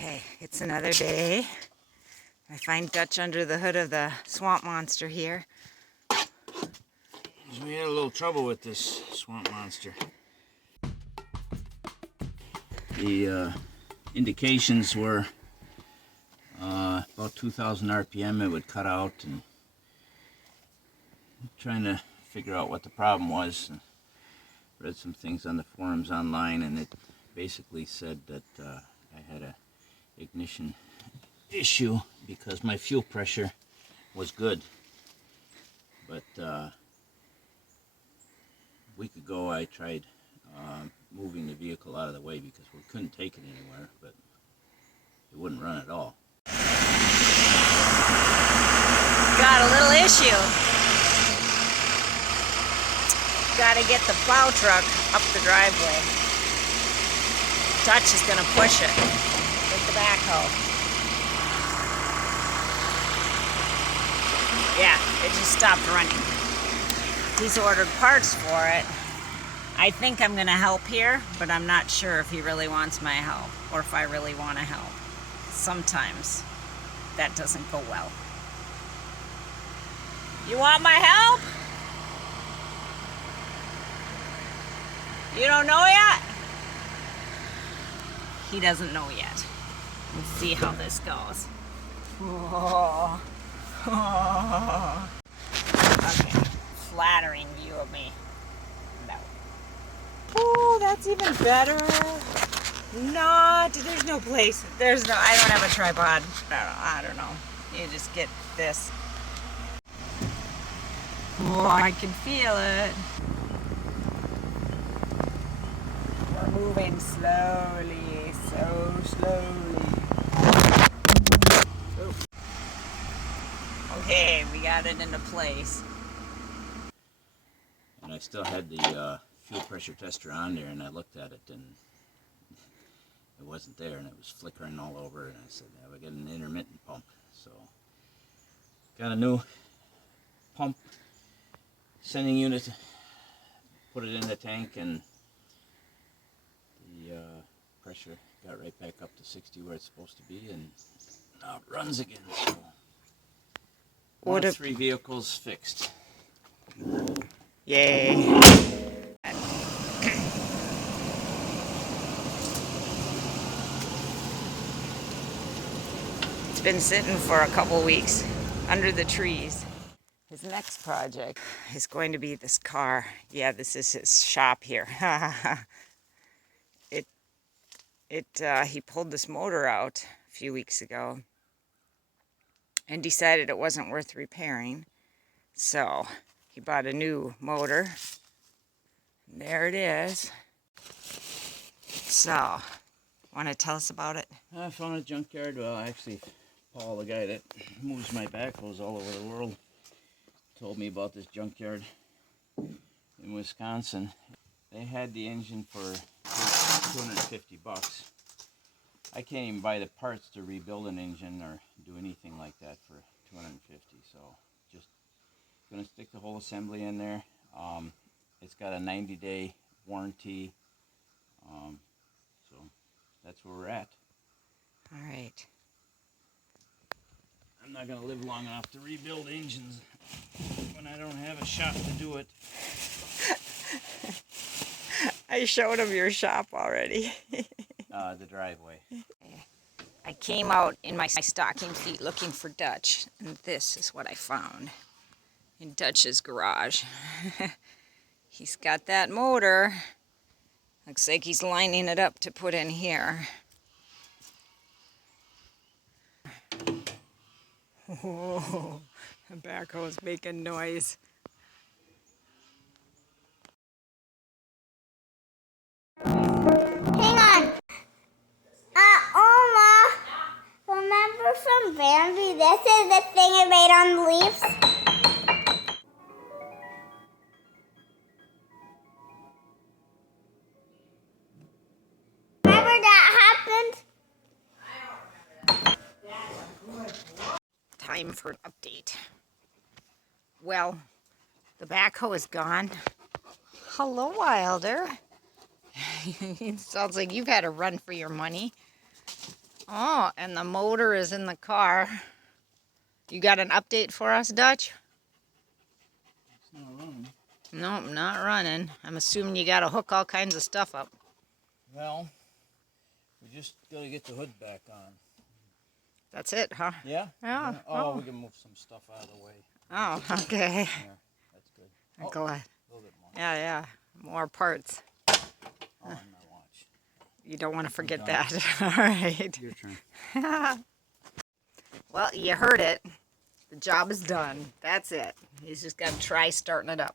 Okay, it's another day. I find Dutch under the hood of the swamp monster here. We had a little trouble with this swamp monster. The indications were about 2,000 RPM it would cut out, and trying to figure out what the problem was. Read some things on the forums online, and it basically said that I had a ignition issue because my fuel pressure was good. But a week ago I tried moving the vehicle out of the way because we couldn't take it anywhere, but it wouldn't run at all. Got a little issue. Gotta get the plow truck up the driveway. Dutch is gonna push it with the backhoe. Yeah, it just stopped running. He's ordered parts for it. I think I'm gonna help here, but I'm not sure if he really wants my help or if I really want to help. Sometimes that doesn't go well. You want my help? You don't know yet? He doesn't know yet. Let's see how this goes. Oh. Oh. Okay, flattering view of me. No. Oh, that's even better. Not, there's no place. I don't have a tripod. I don't know. You just get this. Oh, I can feel it. We're moving slowly, so slowly. Ooh. Okay, we got it into place. And I still had the fuel pressure tester on there, and I looked at it, and it wasn't there, and it was flickering all over, and I said, I would get an intermittent pump. So got a new pump sending unit, put it in the tank, and the pressure got right back up to 60 where it's supposed to be, and now it runs again. So one of 3 vehicles fixed. Yay. It's been sitting for a couple weeks under the trees. His next project is going to be this car. Yeah, this is his shop here. He pulled this motor out a few weeks ago and decided it wasn't worth repairing. So he bought a new motor. There it is. So, want to tell us about it? I found a junkyard. Well, actually, Paul, the guy that moves my backhoes all over the world, told me about this junkyard in Wisconsin. They had the engine for $250. I can't even buy the parts to rebuild an engine or do anything like that for $250. So just gonna stick the whole assembly in there. It's got a 90-day warranty. So that's where we're at. All right. I'm not gonna live long enough to rebuild engines when I don't have a shop to do it. I showed him your shop already. The driveway. I came out in my stocking feet looking for Dutch, and this is what I found in Dutch's garage. He's got that motor. Looks like he's lining it up to put in here. Oh, the backhoe's making noise. Hang on. Oma, remember from Bambi, this is the thing it made on the leaves? Remember that happened? Time for an update. Well, the backhoe is gone. Hello, Wilder. It sounds like you've had a run for your money. Oh, and the motor is in the car. You got an update for us, Dutch? It's not running. Nope, not running. I'm assuming you got to hook all kinds of stuff up. Well, we just got to get the hood back on. That's it, huh? Yeah? Yeah. Oh, we can move some stuff out of the way. Oh, okay. There, that's good. I'm Oh, glad. a little bit more. Yeah. More parts. Oh, on my watch. You don't want to forget done. that. All right. Your turn. Well, you heard it. The job is done. That's it. He's just got to try starting it up.